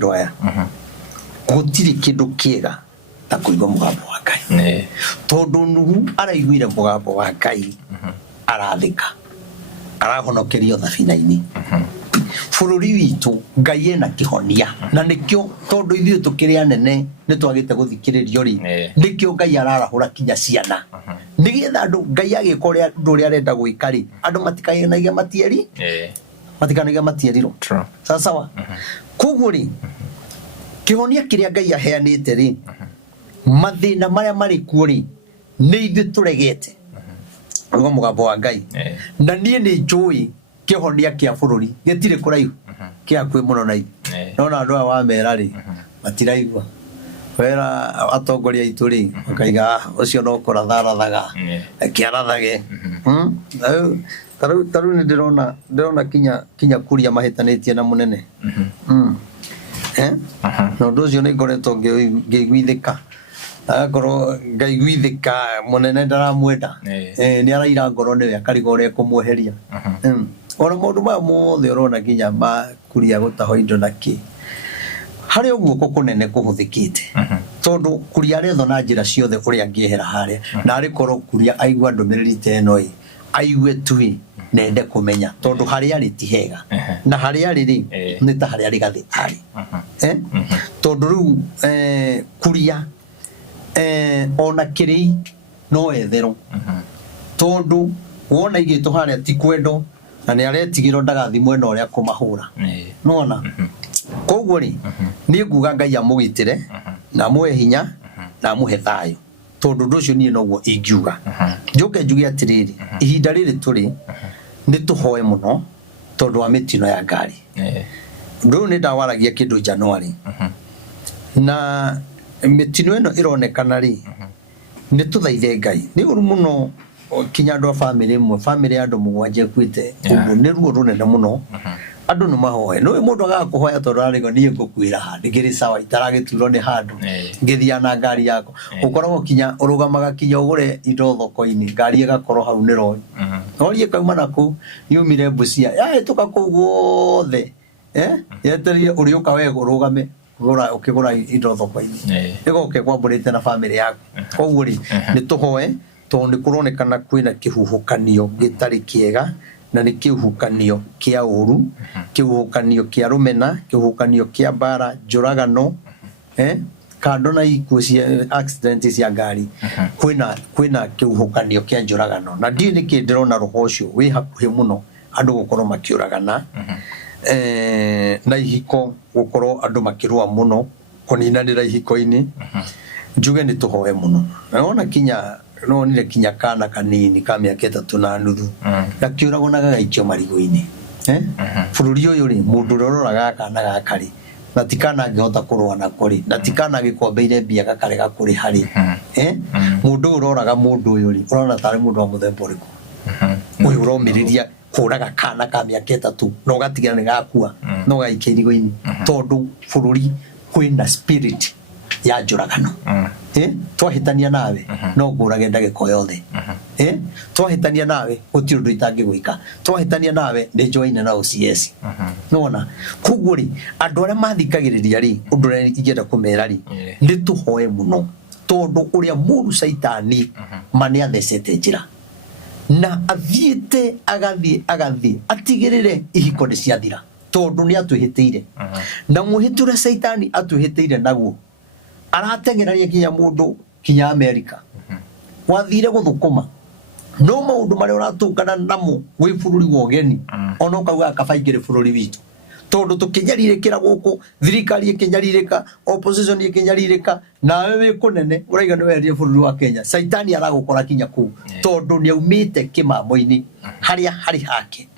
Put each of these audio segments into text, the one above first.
andũ aya gũtirĩ kĩndũ kĩega ta kũigua mũgambo wa Ngai tondũ Nuhu araiguire mũgambo wa Ngai arathĩka arahonokerio thabina-inĩ bũrũri witũ Ngai ena kĩhonia na nĩkĩo tondũ ithuĩ tũkĩrĩ anene nĩ twagĩte gũthikĩrĩrio rĩ nĩkĩo Ngai ararahũra kinya ciana nĩgetha andũ Ngai agĩka ũrĩa arenda gwĩka rĩ andũ matikanaige matieri matikanaige matierirwo sawa koguo rĩ kĩhonia kĩrĩa Ngai aheanĩte rĩ mathĩna marĩa marĩ kuo rĩ nĩ ithuĩ tũregete ũguo mũgambo wa Ngai na niĩ nĩ njũĩ kĩhonia kĩa bũrũri gĩtirĩ kũraihu kĩa kwĩ mũno na ithuĩ nona andũ aya wamera rĩ matiraigua wera atongoria aitũ rĩ makaiga ũcio no kũratharathaga kĩarathage tarĩu nĩ ndĩrona kinya Kuria mahĩtanĩtie na mũnene na ũndũ ũcio nĩ ngoretwo ngĩiguithĩka akorwo ngaiguithĩka mũnene ndaramwenda nĩ araira ngoro nĩwe akariga ũrĩa kũmweheria ona maũndũ maya mothe ũrona kinya ma Kuria gũtaho indo na kĩ harĩ ũguo kũnene kũhũthĩkĩte tondũ Kuria arethwo na njĩra ciothe ũrĩa angĩehera harĩa na arĩ korwo Kuria aigua ndũmĩrĩri ta ĩno aigue tu nende kũmenya tondũ harĩa arĩ ti hega na harĩa arĩ rĩ nĩ ta harĩa arĩ gathĩ arĩ tondũ rĩu Kuria ona kĩrĩ no etherwo tondũ wona igĩtwo harĩa ti kwendo na nĩ aretigĩrwo ndagathi mwena ũrĩa kũmahũra nona koguo rĩ niĩ nguga Ngai amũgitĩre na amũhe hinya na amũhe thayũ tondũ ũndũ ũcio niĩ noguo ingiuga njoke njuge atĩrĩrĩ ihinda rĩrĩ tũrĩ nĩ tũhoe mũno tondũ wa mĩtino ya ngari ũndũ ũyũ nĩ ndawaragia kĩndũ January na mĩtino ĩno ĩronekana rĩ nĩ tũthaithe Ngai nĩ ũru mũno kinya andũ a family ĩmwe family ya andũ 7 ĩkuĩte ũguo nĩ ruo rũnene mũno andũ nĩ mahoe no mũndũ agakũhoya tondũ arĩgo niĩ ngũkwĩra handũ ngĩrĩ sawa itaragĩturwo nĩ handũ ngĩthia na ngari yako ũkoragwo kinya ũrũgamaga kinya ũgũre indo thoko-inĩ ngari ĩgakorwo hau nĩ rori rori ĩkauma nakũu yumire Busia yahĩtũka kũu guothe yetereire ũrĩũka wega ũrũgame ũkĩgũra indo thoko-inĩ ĩgoke kwambũrĩte na family yaku koguo rĩ nĩ tũhoe tondũ nĩ kũronekana kwĩna kĩhuhũkanio gĩtarĩ kĩega na nĩ kĩhuhũkanio kĩa ũru kĩhuhũkanio kĩa rũmena kĩhuhũkanio kĩa mbara njũragano kando na ikuũ cia accident cia ngari kwĩna kĩhuhũkanio kĩa njũragano na ndiĩ nĩkĩ ndĩrona roho ũcio wĩ hakuhĩ mũno andũ gũkorwo makĩũragana na ihiko gũkorwo andũ makĩrũa mũno kũninanĩra ihiko-inĩ njuge nĩ tũhoe mũno naona kinya no nire kinya kana kanini ka mĩaka 3.5 gakiũragwo na gagaikio marigũ-inĩ bũrũri ũyũ rĩ mũndũ ũroraga kana gakari na tikana angĩhota kũrũa nako rĩ na tikana agĩkombeire mbia gakarega kũrĩ harĩ mũndũ ũroraga mũndũ ũyũ rĩ ũrona tarĩ mũndũ wa mũthemba ũrĩkũ ũyũ ũromĩrĩria kũraga kana ka mĩaka 3 no gatigana nĩ gakua no gaikia irigũ-inĩ tondũ bũrũri kwĩna spirit ya njũragano twahĩtania nawe no ngũrage ndagĩka yothe twahĩtania nawe gũtirĩ ũndũ itangĩgwĩka twahĩtania nawe nĩ njoine na OCS nona koguo rĩ andũ arĩa mathikagĩrĩria rĩ ũndũ ũrĩa ingĩenda kũmera rĩ nĩ tũhoe mũno tondũ ũrĩa mũru Saitani nĩ athecete njĩra na athiĩte agathiĩ atigĩrĩre ihiko nĩ ciathira tondũ nĩ atwĩhĩtĩire na mũhĩtũre Saitani atwĩhĩtĩire naguo arateng'eraria kinya mũndũ kinya Amerika wathire gũthũkũma no maũndũ marĩa ũratũngana namo wĩ bũrũri wa ũgeni ona ũkauga kabaingĩre bũrũri witũ tondũ tũkĩnyarirĩkĩra gũkũ thirikari ĩkĩnyarirĩka opposition ĩkĩnyarirĩka nawe wĩ kũnene ũraiga nĩ weherie bũrũri wa Kenya Saitani aragũkora kinya kũu tondũ nĩ aumĩte kĩmamo-inĩ harĩa harĩ hake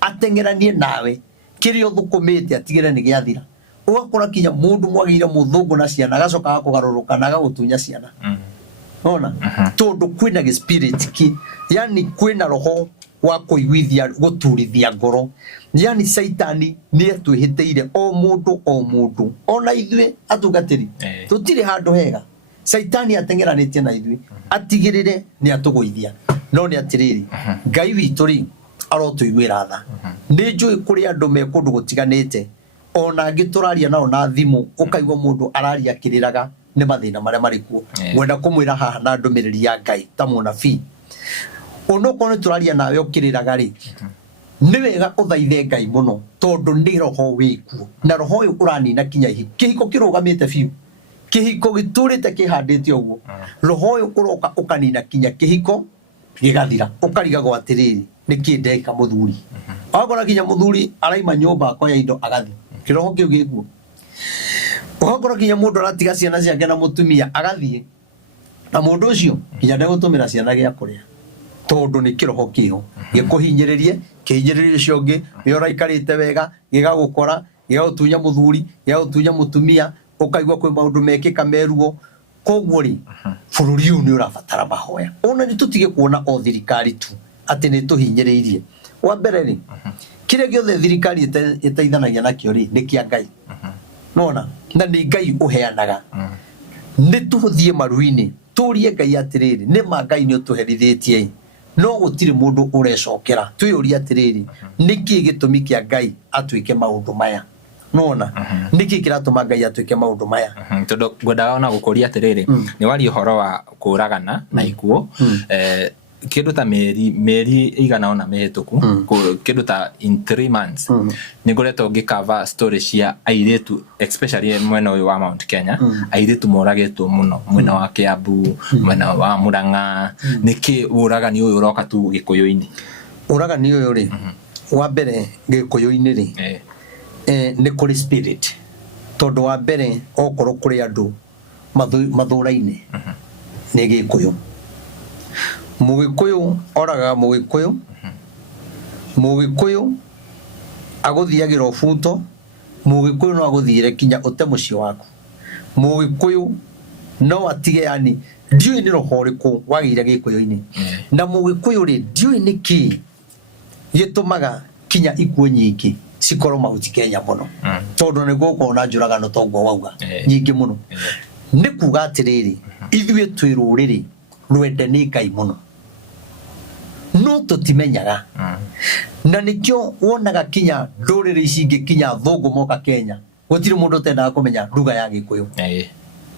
ateng'eranie nawe kĩrĩa ũthũkũmĩte atigĩre nĩ gĩathira ũgakora kinya mũndũ mwagĩire mũthũngũ na ciana agacoka kũgarũrũka na agagũtunya ciana ona tondũ kwĩna gĩ spirit yani kwĩna roho wa kũiguithia gũturithia ngoro yani Saitani nĩ atwĩhĩtĩire o mũndũ ona ithuĩ atungatĩri tũtirĩ handũ hega Saitani ateng'eranĩtie na ithuĩ atigĩrĩre nĩ atũgũithia no nĩ atĩrĩrĩ Ngai witũ rĩ arotũiguĩra tha nĩ njũĩ kũrĩ andũ me kũndũ gũtiganĩte ona ngituraria nao na thimu ukaigwa mundu araria kiriraga ni mathina maria marikuo wenda kumwira haha na ndumiriri ya Ngai ta munabii ono kono turaria nawe ukiriraga ri ni wega uthaithe Ngai muno tondu ni roho wiku na roho uyu uranina kinya kihiko kirugamite biu kihiko giturite kihandite uguo roho uyu uroka ukanina kinya kihiko gigathira ukariga gwa atiriri nikindeka muthuri agora kinya muthuri araima nyumba kwa ya indo agathi kiroho kiu gikuo ogora kinya mundu aratiga ciana ciake na mutumia agathie na mundu ucio kinya ndegutumira ciana gia kuria tondu ni kiroho kiho gikuhinyiririe kihinyiririe cio ngi ni uraikarite wega gigagukora gigagutunya muthuri gigagutunya mutumia ukaigwa kwi maundu mekika meruo koguo ri bururi uyu ni urabatara mahoya ona ni tutige kuona o thirikari tu ati ni tuhinyiririe wa mbere ri kire giothe thirikari iteithanagia nakio ri ni kia Ngai nona na ni Ngai uheanaga ni tuthie maruini turie Ngai atiriri ni ma Ngai ni utuherithitie no gutire mundu urecokera tuyuria atiriri niki gitumi kia Ngai atwike maundu maya nona niki kiratuma Ngai atwike maundu maya tondu ngwendaga ona gukuria atiriri ni wari uhoro wa kuragana na ikuo kindu ta meri igana ona mehituku kindu ta in 3 months ni ngoretwo ngikava story cia airetu especially mwena uyu wa Mount Kenya airetu moragetwo muno mwena wa Kiambu mwena wa Murang'a niki uragani uyu uroka tu Gikuyu-ini uragani uyu ri wa mbere Gikuyu-ini ri ni kuri spirit tondu wa mbere okoro kuri andu mathura-ini ni Gikuyu Mugikuyu oraga Mugikuyu aguthiagira ofuto Mugikuyu no aguthiire kinya ute muci waku Mugikuyu no atige yani ndiui ni roho riku wagira Gikuyu-ini na Mugikuyu ri ndiui niki gitumaga kinya ikuo nyingi cikoro mahuti Kenya muno tondu ni guko na njuragano tongo wauga nyingi muno ni kuga atiriri ithuĩ twĩ rũrĩrĩ rwende nĩ Ngai muno no tutimenyaga na nikio wonaga kinya ndũrĩrĩ ici ingĩ kinya thũngũ moka Kenya gũtirĩ mũndũ ũtendaga kũmenya lugha ya Gĩkũyũ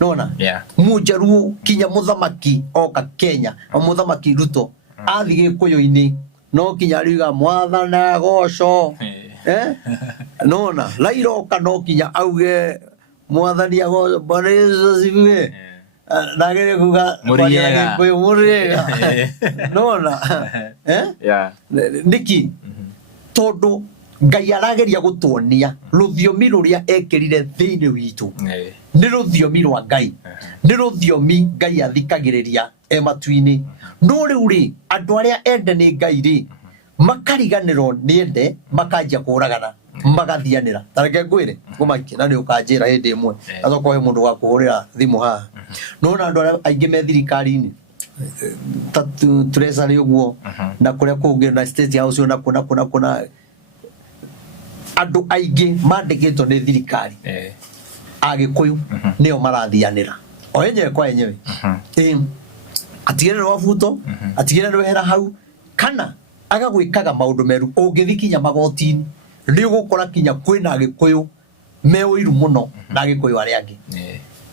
nona Mũjaruo kinya mũthamaki oka Kenya mũthamaki Ruto athi Gĩkũyũ-ini no kinya riuga mwathana goco nona Raila oka no kinya auge mwathani ago Bwana Yesu asifiwe nagere kuga Muriega nona niki tondu Ngai arageria gutuonia ruthiomi ruria ekirire thiini witu ni ruthiomi rwa Ngai ni ruthiomi Ngai athikagiriria ematuini no riu ri andu aria ende ni Ngai ri makariganirwo ni ende makanjia kuragana magathianira tareke ngwire ngumaki na ni ukanjira hindi imwe athoko he mundu wa kuhurira thimu ha no na andu aingi me thirikari-ini tatu treasury uguo na kuria kungi na state house na kuna andu aingi mandikitwo ni thirikari Agikuyu nio marathianira o yenyewe kwa yenyewe atigire wafuto atigire wehera hau kana agagwikaga maundu meru ungithikinya magoti-ini ni ugukora kinya kwina Gikuyu me uiru muno na Gikuyu aria angi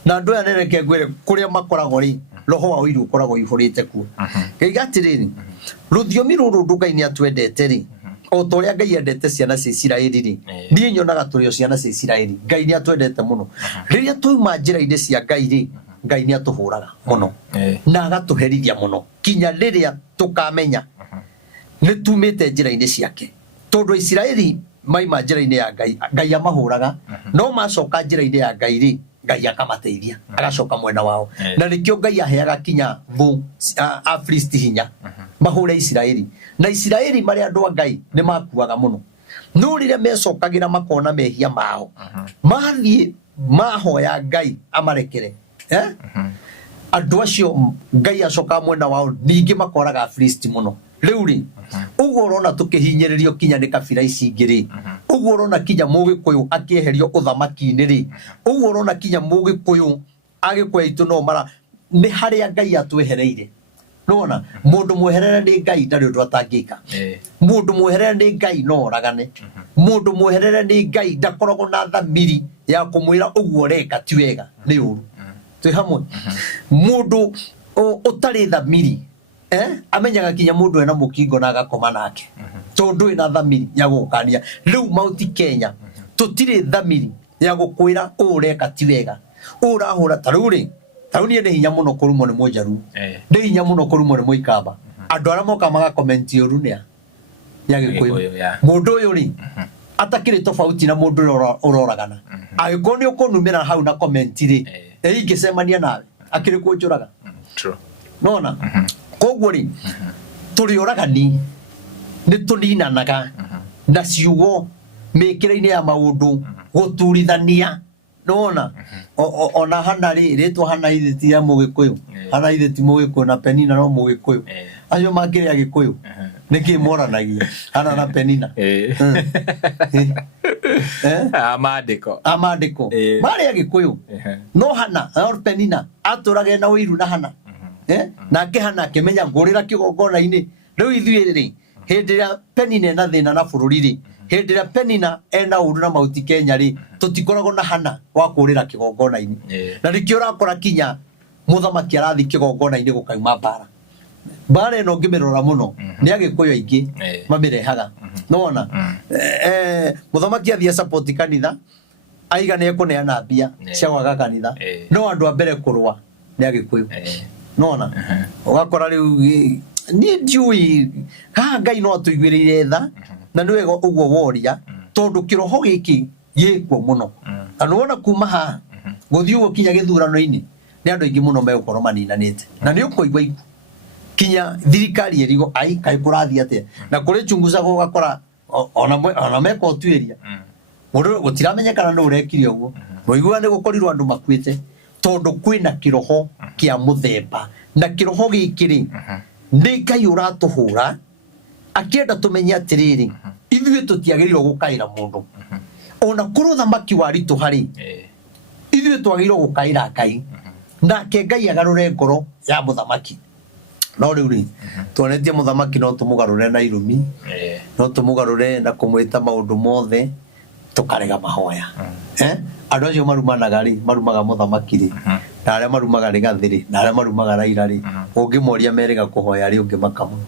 na andu aya nereke ngwire kuria makoragwo ri roho wa uiru ukoragwo ihurite kuo gaigatiriri ruthiomi ruru Ngai ni atwendete ri o toria Ngai endete ciana cia Isiraeli ri ni nyonaga turio ciana cia Isiraeli Ngai ni atwendete muno riria tuuma njira-ini cia Ngai ri Ngai ni atuhuraga muno na agatuherithia muno kinya riria tukamenya ni tumite njira-ini ciake tondu Isiraeli maima njira-ini ya Ngai amahuraga no macoka njira-ini ya Ngai ri Ngai akamateithia agacoka mwena wao na nikio Ngai aheaga kinya thu Afilisti hinya mahure Isiraeli na Isiraeli mari andu a Ngai ni makuaga muno no riria mecokagira makona mehia mao mathie mahoya Ngai amarekere andu acio Ngai acoka mwena wao ningi makoraga Afilisti muno riu ri uguo urona tukihinyiririo kinya ni kabira ici ingiri uguo urona kinya Mugikuyu akieherio uthamaki-ini ri uguo urona kinya Mugikuyu Agikuyu itu no mara ni haria Ngai atwehereire nona mundu mweherere ni Ngai ndari undu atangika mundu mweherere ni Ngai no oragane mundu mweherere ni Ngai ndakoragwo na thamiri ya kumwira uguo reka ti wega ni uru twi hamwe mundu utari thamiri amenyaga kinya mundu ena mukingo na agakoma nake tondu ina thamiri ya gukania riu Mount Kenya tutire thamiri ya gukwira ureka ti wega urahura taruri tauni ni hinya muno kurumo ni Mujaru ni hinya muno kurumo ni Muikamba andu ara moka maga comment uru nia ya Gikuyu mundu uyu ni atakire tofauti na mundu uroragana agikoni ukunumira hau na comment ri ingisemania nawe akiri kunjuraga true nona koguo ri turi oragani ni tuninanaga na ciugo mikire-ini ya maundu guturithania nona ona hana ritwa hana itheti ya Mugikuyu hana itheti Mugikuyu na Penina no Mugikuyu acio makire ya Gikuyu niki moranagia hana na Penina amandiko mari ya Gikuyu no hana or Penina aturage na wiru na hana na ke hana kimenya ngurira kigongona-ini riu ithuĩ ri hindi ya Penina na thina na bururi ri hindi ya Penina ena uru na Mount Kenya ri tutikoragwo na hana wa kurira kigongona-ini na rikio rakora kinya muthamaki arathi kigongona-ini gukauma bara eno ngimirora muno ni Agikuyu aingi mamirehaga nona muthamaki athia support kanitha aiga ne kuneana mbia cia gwaga kanitha no andu a mbere kurwa ni Agikuyu nona ugakora riu ni njui Ngai no atuigwirire tha na niwe uguo woria tondu kiroho giki gikuo muno anona kuma ha guthii uguo kinya githurano-ini ni andu aingi muno megukorwo maninanite na ni ukuigwa iku kinya thirikari erigo ai kai kurathi atia na kuri chunguza go gakora ona meko tueria mundu gutiramenyekana no urekire uguo muigua ni gukorirwo andu makwite tondu kwina kiroho kia muthemba na kiroho gikiri ndi Ngai uratuhura akienda tumenye atiriri ithuĩ tutiagĩrĩirwo gukaira mundu ona kuru thamaki waritu hari ithuĩ twagĩrĩirwo gukaira Ngai nake Ngai agarure ngoro ya muthamaki no riu ri tuonetie muthamaki no tumugarure na irumi no tumugarure na kumwita maundu mothe tukarega mahoya andu acio marumanaga ri marumaga muthamaki ri na aria marumaga Rigathi ri na aria marumaga Raila ri ungimoria merega kuhoya ri ungimaka muno